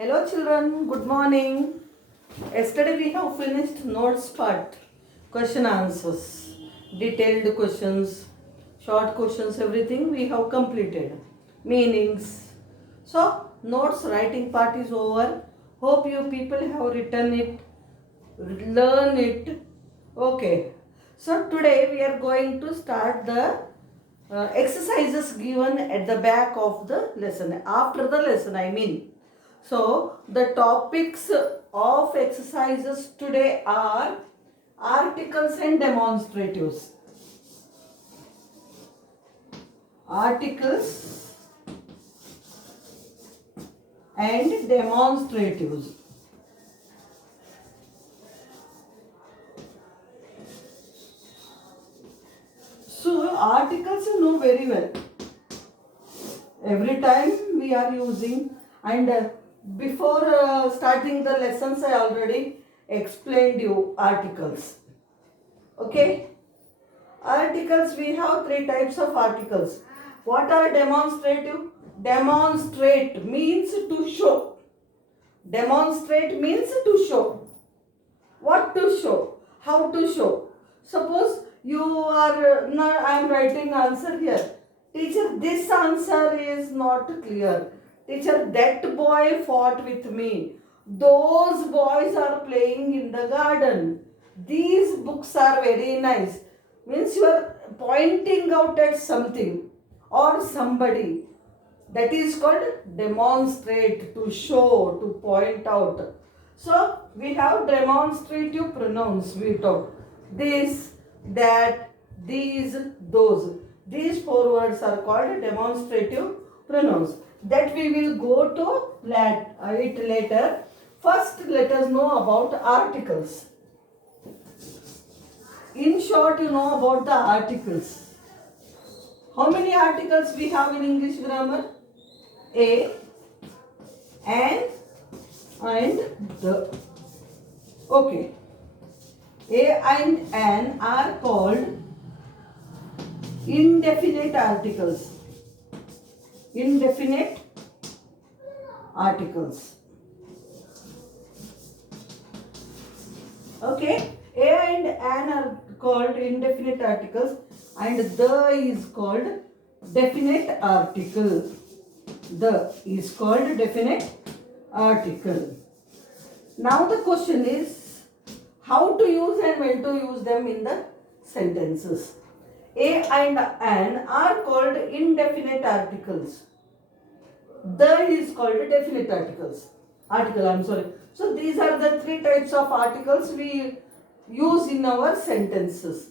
Hello children, good morning. Yesterday we have finished notes part, question answers, detailed questions, short questions, everything we have completed. Meanings. So notes writing part is over. Hope you people have written it, learn it. Okay. So today we are going to start the exercises given at the back of the lesson, after the lesson I mean. So the topics of exercises today are articles and demonstratives. Articles and demonstratives. So articles you know very well. Every time we are using, and before starting the lessons I already explained you articles. Okay. Articles, we have three types of articles. What are demonstrative? Demonstrate means to show. Demonstrate means to show. What to show? How to show? Suppose you are, now I am writing answer here. Teacher, this answer is not clear. Teacher, that boy fought with me. Those boys are playing in the garden. These books are very nice. Means you are pointing out at something or somebody. That is called demonstrate, to show, to point out. So we have demonstrative pronouns. We talk this, that, these, those. These four words are called demonstrative pronouns. That we will go to it later. First, let us know about articles. In short, you know about the articles. How many articles we have in English grammar? A, and the. Okay. A and an are called indefinite articles. Indefinite articles. Okay. A and an are called indefinite articles, and the is called definite article. The is called definite article. Now the question is how to use and when to use them in the sentences. A and an are called indefinite articles. The is called definite articles. So these are the three types of articles we use in our sentences.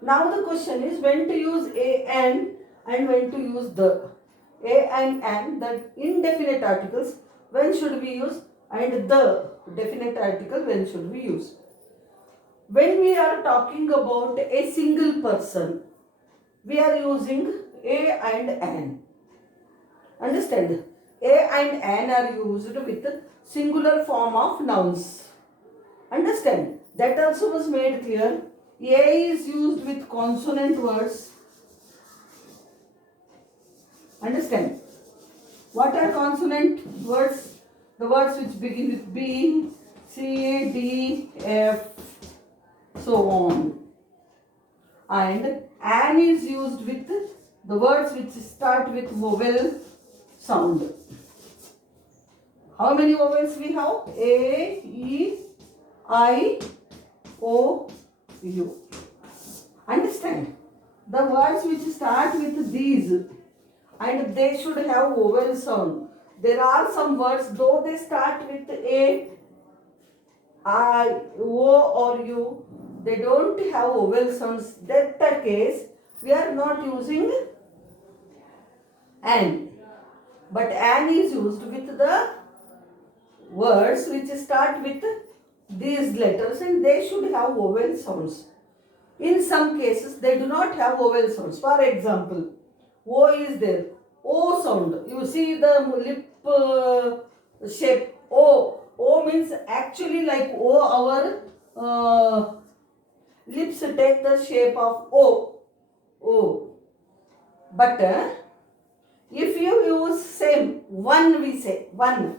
Now the question is when to use a and when to use the. A and an, the indefinite articles, when should we use, and the definite article, when should we use. When we are talking about a single person, we are using a and an. Understand? A and an are used with singular form of nouns. Understand? That also was made clear. A is used with consonant words. Understand? What are consonant words? The words which begin with B, C, D, F, so on. And an is used with the words which start with vowel sound. How many vowels we have? A, E, I, O, U. Understand? The words which start with these, and they should have vowel sound. There are some words, though they start with A, I, O or U, they don't have vowel sounds. That the case, we are not using an. But an is used with the words which start with these letters, and they should have vowel sounds. In some cases, they do not have vowel sounds. For example, O is there. O sound. You see the lip shape. O. O means actually like O, our lips take the shape of O. O. But if you use same, one we say, one.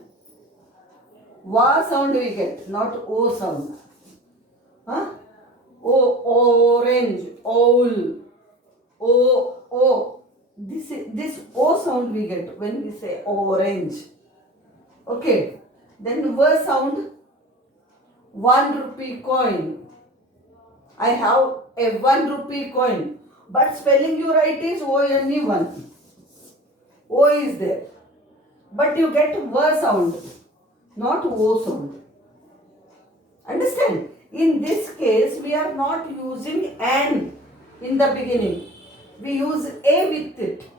wa sound we get, not o sound. Huh? Orange, owl, o. This o sound we get when we say orange. Okay. Then v sound, 1 rupee coin. I have a 1 rupee coin, but spelling you write is only 1. O is there, but you get v sound, not o sound. Understand? In this case, we are not using an in the beginning. We use a with it.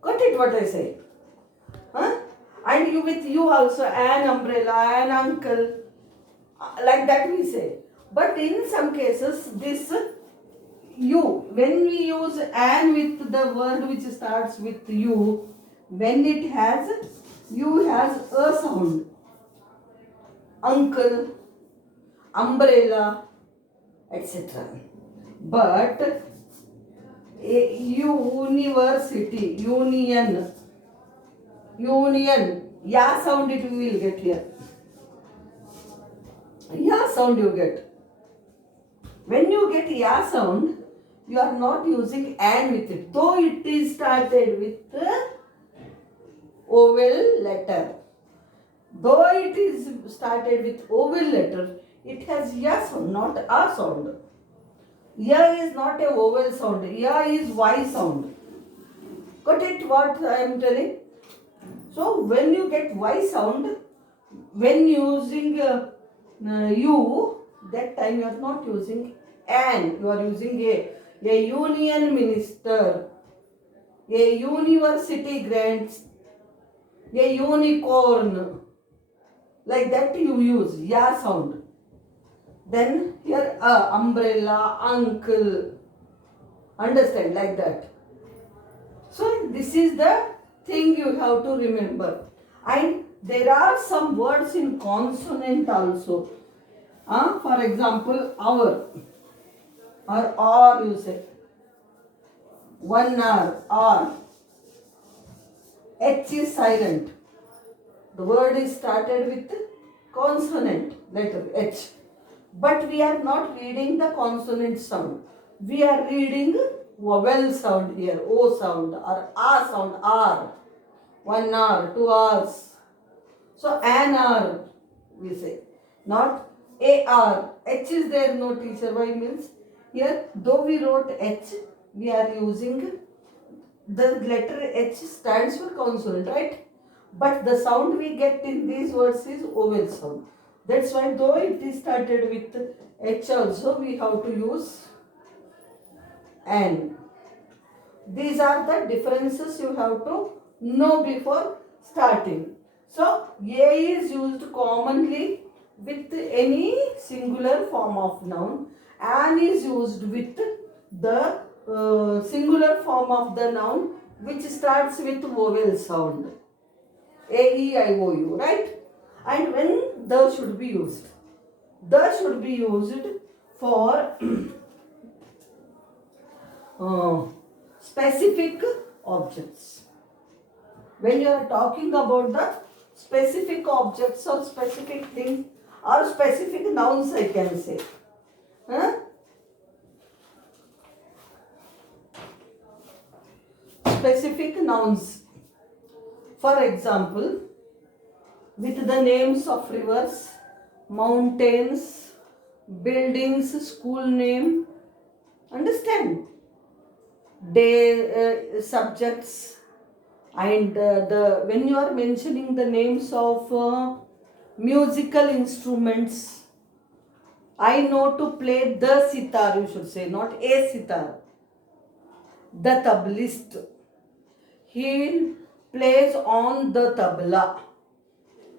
Got it what I say? Huh? And you with you also, an umbrella, an uncle, like that we say. But in some cases, this you, when we use an with the word which starts with you, when it has, you has a sound. Uncle, umbrella, etc. But a university, union, ya sound it we will get here. Ya sound you get. When you get ya sound, you are not using an with it, though it is started with vowel letter. Though it is started with vowel letter, it has ya sound, not a sound. Ya is not a vowel sound. Ya is y sound. Got it what I am telling? So when you get y sound, when using you, that time you are not using an, you are using a union minister, a university grants, a unicorn. Like that you use ya sound. Then here umbrella, uncle. Understand, like that. So this is the thing you have to remember. And there are some words in consonant also. For example, our or you say. 1 hour, or. H is silent. The word is started with consonant letter H. But we are not reading the consonant sound. We are reading vowel sound here, O sound or A sound, R. 1 hour, 2 hours. So an hour we say, not AR. H is there, no teacher. Why means here, though we wrote H, we are using the letter H stands for consonant, right? But the sound we get in these words is vowel sound. That's why though it is started with H also, we have to use an. These are the differences you have to know before starting. So, A is used commonly with any singular form of noun. An is used with the singular form of the noun which starts with vowel sound. A, E, I, O, U, right? And when the should be used? The should be used for specific objects. When you are talking about the specific objects or specific things or specific nouns, I can say. Specific nouns. For example, with the names of rivers, mountains, buildings, school name, understand? Day, subjects, and when you are mentioning the names of musical instruments, I know to play the sitar, you should say, not a sitar. The tablist, he plays on the tabla,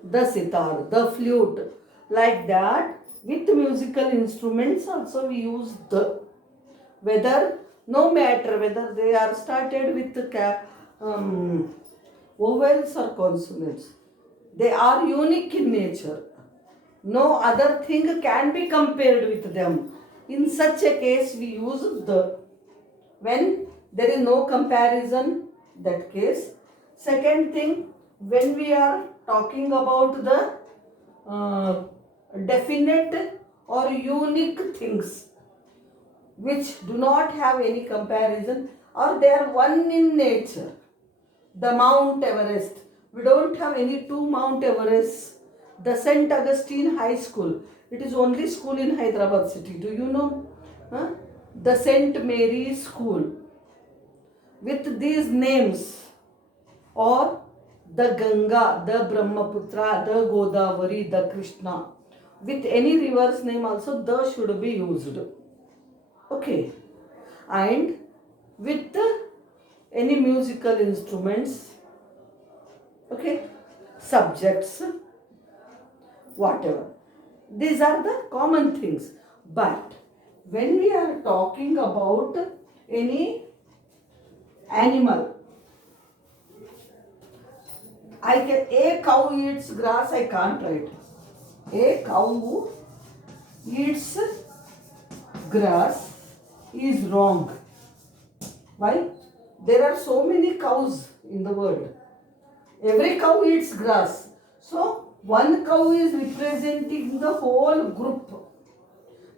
the sitar, the flute, like that. With musical instruments also we use the, whether, no matter whether they are started with vowels or consonants, they are unique in nature. No other thing can be compared with them. In such a case we use the. When there is no comparison, that case. Second thing, when we are talking about the uh, definite or unique things which do not have any comparison, or they are one in nature. The Mount Everest. We don't have any two Mount Everests. The St. Augustine High School. It is only school in Hyderabad city. Do you know? Huh? The St. Mary's School. With these names, or the Ganga, the Brahmaputra, the Godavari, the Krishna. With any river's name also, the should be used. Okay. And with any musical instruments, okay, subjects, whatever. These are the common things. But when we are talking about any animal, a cow eats grass, I can't write. A cow eats grass is wrong. Why? There are so many cows in the world. Every cow eats grass. So, one cow is representing the whole group.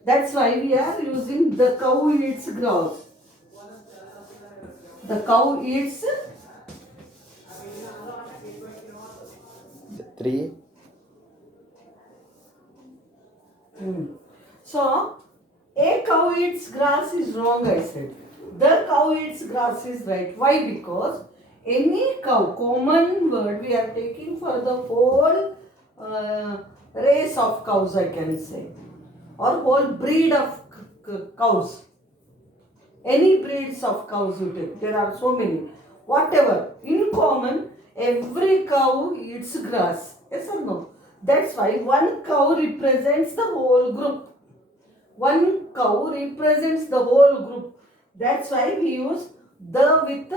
That's why we are using the cow eats grass. The cow eats 3. So, a cow eats grass is wrong, I said. The cow eats grass is right. Why? Because any cow, common word we are taking for the whole race of cows, I can say, or whole breed of cows. Any breeds of cows you take, there are so many. Whatever, in common, every cow eats grass. Yes or no? That's why one cow represents the whole group. One cow represents the whole group. That's why we use the with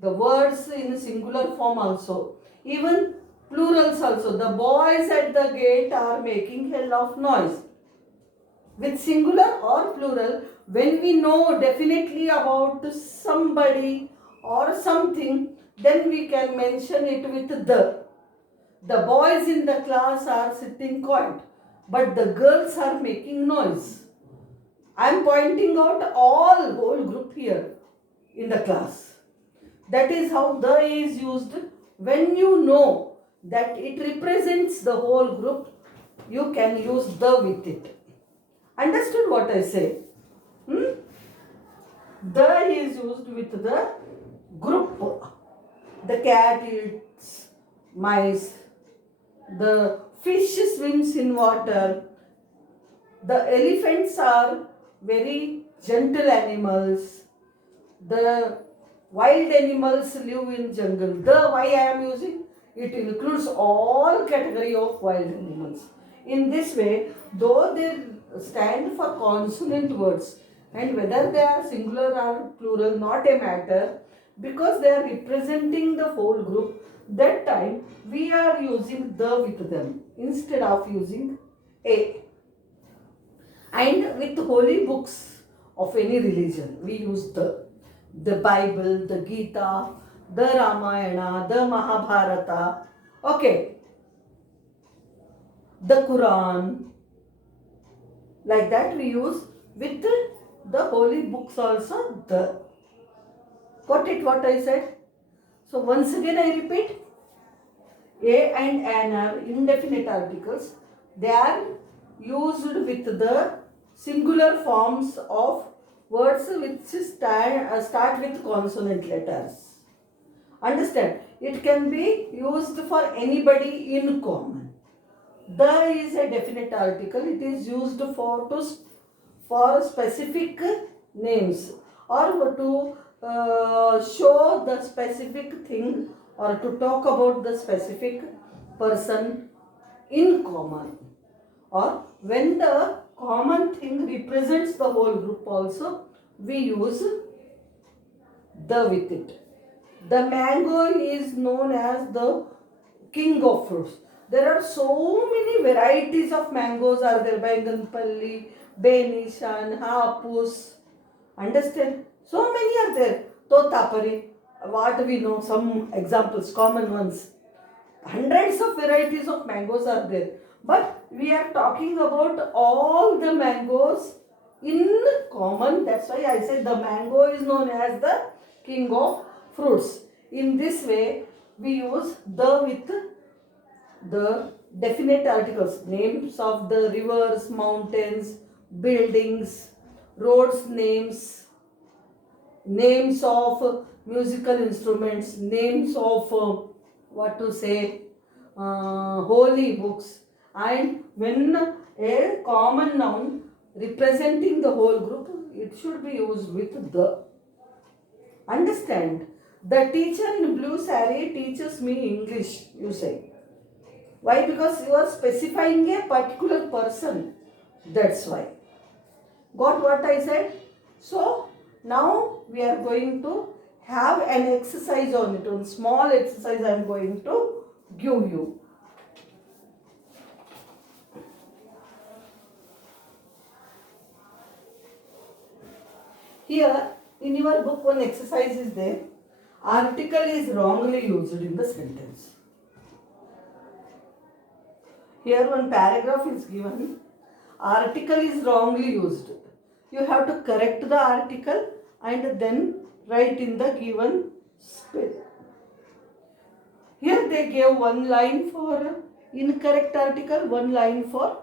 the words in singular form also. Even plurals also. The boys at the gate are making hell of noise. With singular or plural, when we know definitely about somebody or something, then we can mention it with the. The boys in the class are sitting quiet, but the girls are making noise. I am pointing out all whole group here in the class. That is how the is used. When you know that it represents the whole group, you can use the with it. Understood what I say? The is used with the group. The cat eats mice. The fish swims in water. The elephants are very gentle animals. The wild animals live in jungle. The why I am using, it includes all category of wild animals. In this way, though they stand for consonant words, and whether they are singular or plural, not a matter, because they are representing the whole group, that time we are using the with them instead of using a. And with holy books of any religion, we use the Bible, the Gita, the Ramayana, the Mahabharata, okay, the Quran. Like that we use with the holy books also the. Got it what I said? So once again I repeat, a and an are indefinite articles. They are used with the singular forms of words which start with consonant letters. Understand? It can be used for anybody in common. The is a definite article. It is used for specific names, or to show the specific thing, or to talk about the specific person in common, or when the common thing represents the whole group also, we use the with it. The mango is known as the king of fruits. There are so many varieties of mangoes are there. Banganpalli, Benishan, Hapus. Understand? So many are there. Totapari. What we know, some examples, common ones. Hundreds of varieties of mangoes are there. But we are talking about all the mangoes in common. That's why I said the mango is known as the king of fruits. In this way, we use the with the definite articles, names of the rivers, mountains, buildings, roads names, names of musical instruments, names of what to say, holy books, and when a common noun representing the whole group, it should be used with the. Understand? The teacher in blue saree teaches me English, you say. Why? Because you are specifying a particular person. That's why. Got what I said? So now we are going to have an exercise on it. One small exercise I am going to give you. Here in your book one exercise is there. Article is wrongly used in the sentence. Here one paragraph is given. Article is wrongly used. You have to correct the article and then write in the given space. Here they gave one line for incorrect article, one line for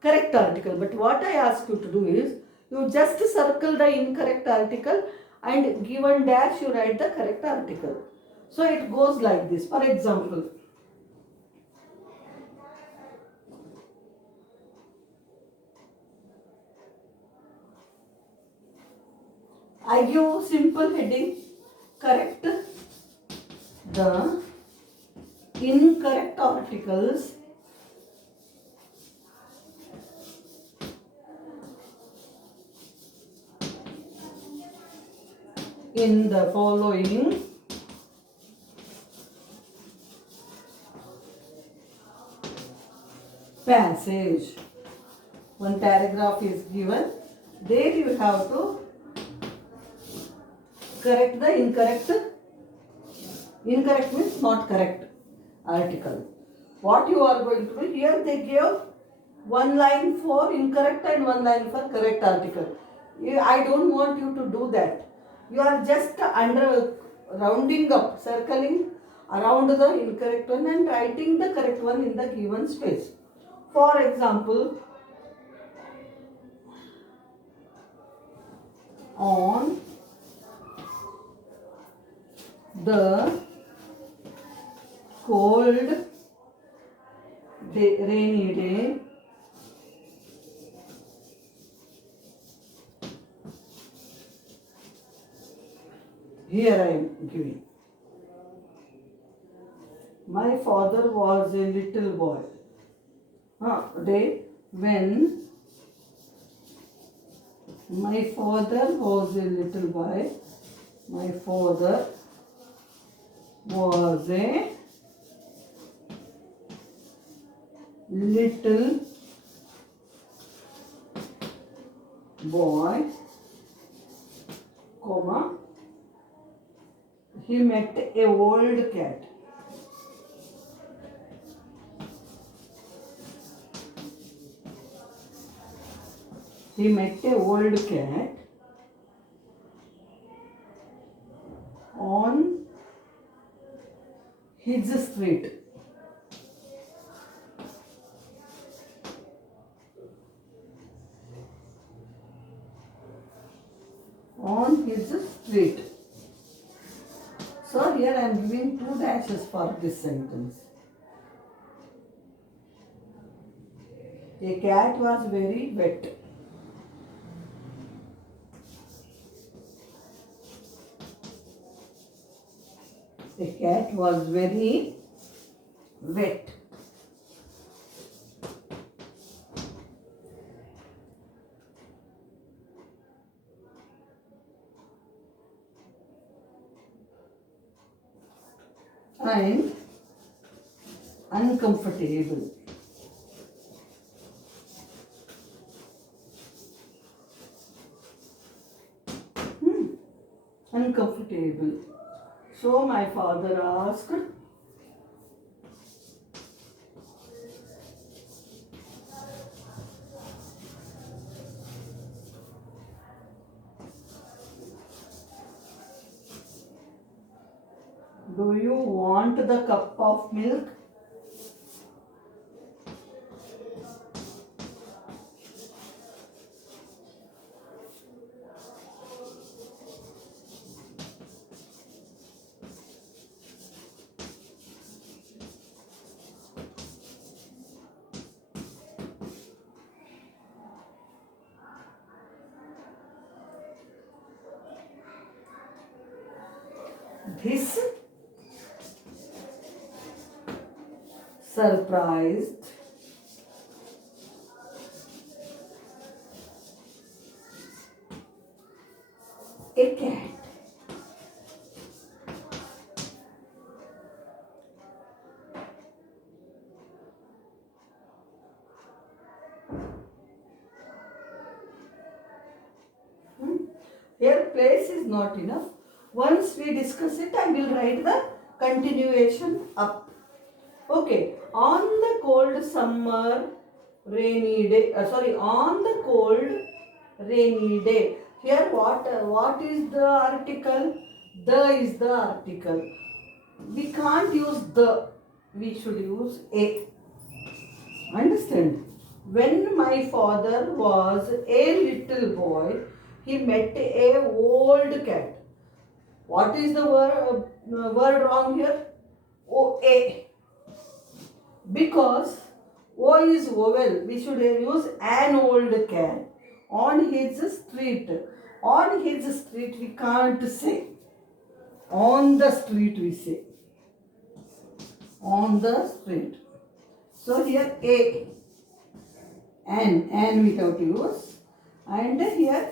correct article. But what I ask you to do is, you just circle the incorrect article and given dash you write the correct article. So it goes like this. For example, I give simple heading, correct the incorrect articles in the following passage. One paragraph is given. There you have to correct the incorrect. Incorrect means not correct article. What you are going to do, here they gave one line for incorrect and one line for correct article. I don't want you to do that. You are just under rounding up, circling around the incorrect one and writing the correct one in the given space. For example, on the cold day, rainy day, here I am giving. My father was a little boy. Day when my father was a little boy. My father was a little boy, comma, he met a old cat. He met a old cat on his street. On his street. So here I am giving two dashes for this sentence. A cat was very wet. A cat was very wet. And uncomfortable. Uncomfortable. So my father asked, Do you want the cup of milk? This surprised a cat. Here place is not enough. Once we discuss it, I will write the continuation up. Okay. On the cold summer rainy day, on the cold rainy day. Here what is the article? The is the article. We can't use the. We should use a. Understand? When my father was a little boy, he met a old cat. What is the word wrong here? O A. Because O is vowel, we should use an old cat on his street. On his street we can't say. On the street we say. On the street. So here A. An we have to use. And here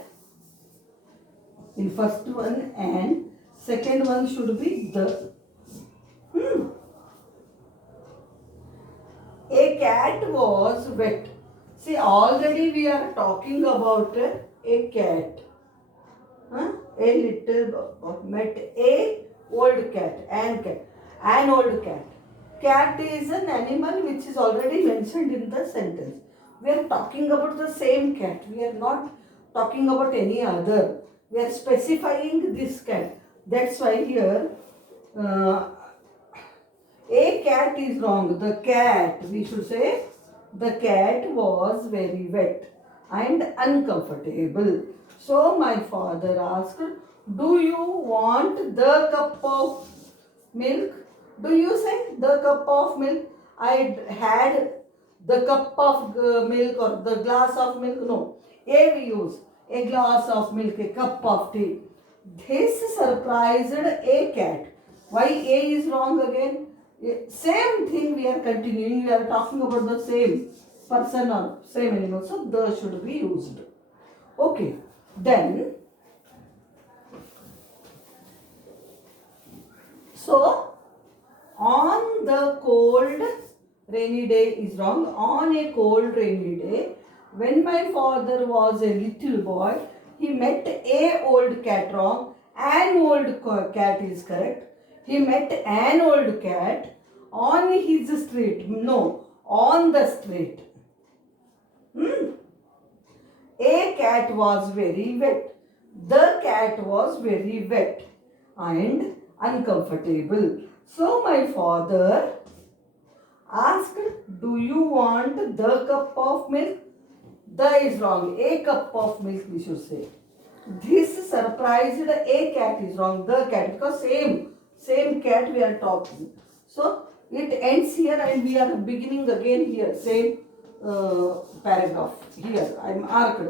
in first one an, second one should be the. A cat was wet. See, already we are talking about a cat. A little met a old cat, an old cat. Cat is an animal which is already mentioned in the sentence. We are talking about the same cat. We are not talking about any other. We are specifying this cat. That's why here a cat is wrong. The cat, we should say, the cat was very wet and uncomfortable. So my father asked, do you want the cup of milk? Do you say the cup of milk? I had the cup of milk or the glass of milk. No. A we use a glass of milk, a cup of tea. This surprised a cat. Why A is wrong again? Same thing we are continuing. We are talking about the same person or same animal. So the should be used. Okay. Then, so on the cold rainy day is wrong. On a cold rainy day, when my father was a little boy, he met a old cat wrong. An old cat is correct. He met an old cat on his street. No, on the street. A cat was very wet. The cat was very wet and uncomfortable. So my father asked, do you want the cup of milk? The is wrong. A cup of milk we should say. This surprised a cat is wrong. The cat, because same cat we are talking. So it ends here and we are beginning again here. Same paragraph. Here I am marked.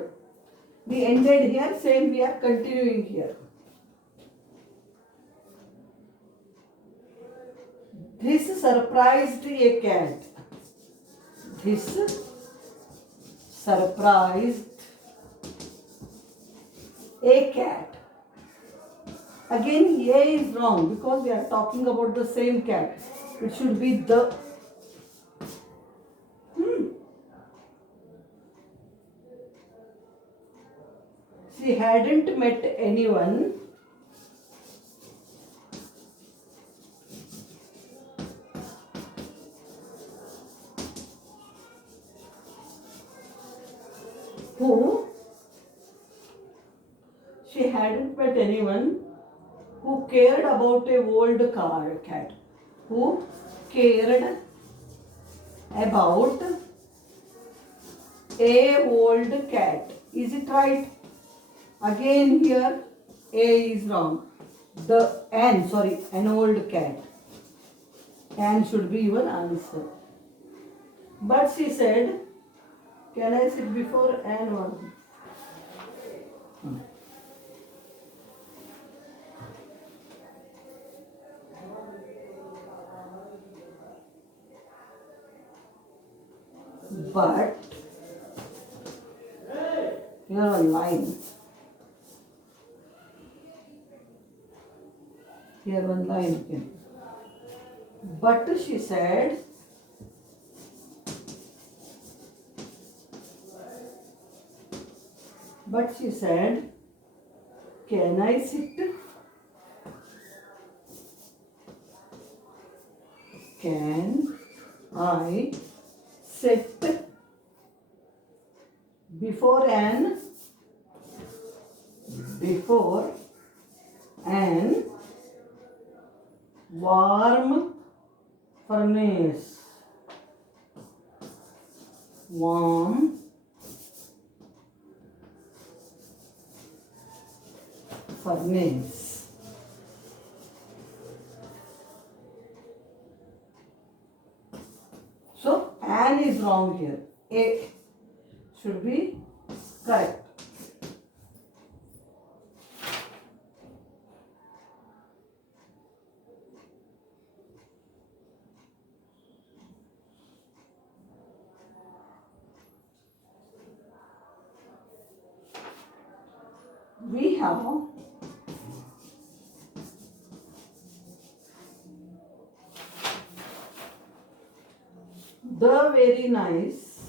We ended here. Same we are continuing here. This surprised a cat. This surprised a cat. Again, A is wrong because we are talking about the same cat. It should be the. She hadn't met anyone who cared about a old cat. Who cared about a old cat. Is it right? Again here A is wrong. An old cat. An should be your answer. But she said, can I sit before an one? But here one line. Here one line again. But she said, can I sit? Can I sit before an warm furnace? Warm furnace. So an is wrong here. A should be correct. We have the very nice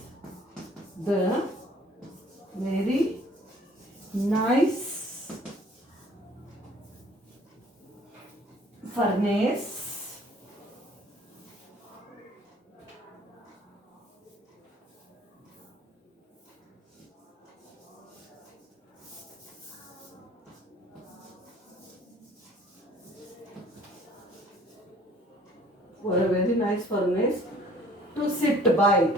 furnace for a very nice furnace to sit by.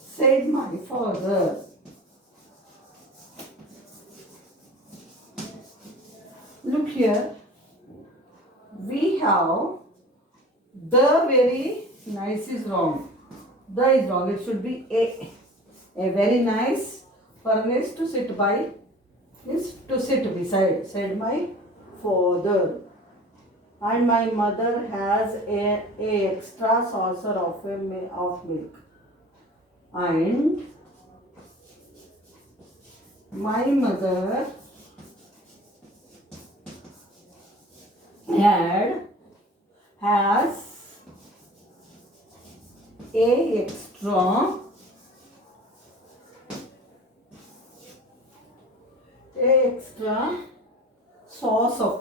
Said my father. Look here. We have the very nice is wrong. The is wrong. It should be a. A very nice furnace to sit by is to sit beside, said my father. And my mother has a extra saucer of milk. And my mother has a extra saucer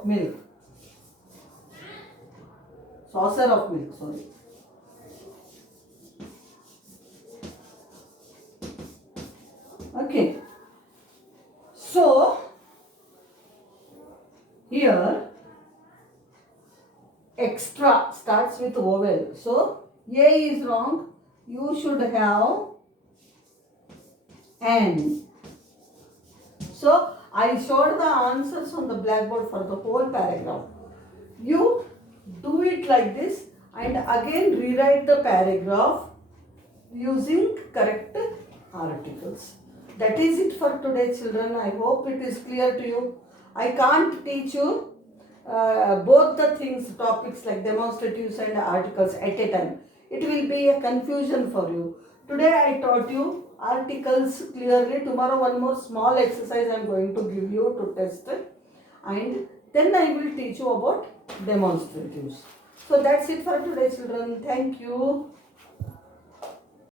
of milk, sorry. Okay. So, here, extra starts with vowel. So, A is wrong. You should have N. So, I showed the answers on the blackboard for the whole paragraph. You do it like this and again rewrite the paragraph using correct articles. That is it for today, children. I hope it is clear to you. I can't teach you both the things, topics like demonstratives and articles at a time. It will be a confusion for you. Today I taught you articles clearly. Tomorrow one more small exercise I am going to give you to test, and then I will teach you about demonstratives. So that's it for today, children. Thank you.